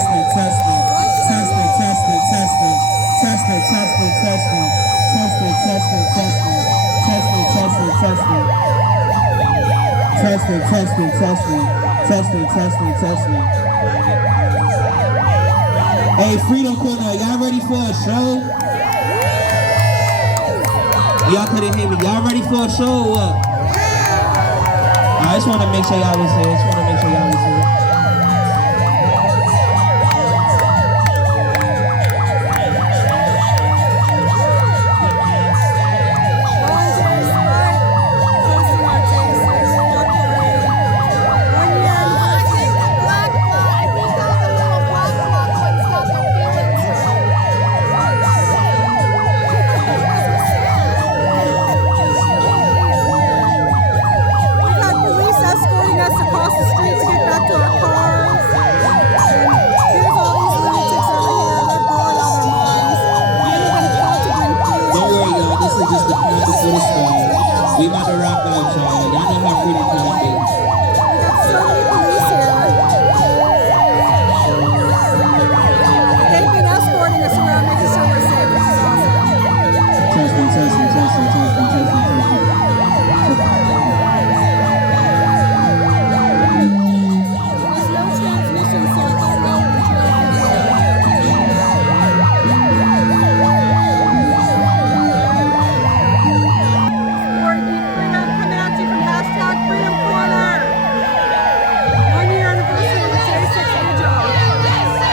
testing, testing, testing, testing, testing, testing, testing, testing, testing, testing, testing, testing, testing, testing, testing, testing, testing, testing, testing. Hey, Freedom Corner, y'all ready for a show? Y'all couldn't hear me. Y'all ready for a show or what? I just want to make sure y'all was here. We about to rock out, y'all. Y'all know how Freedom Corner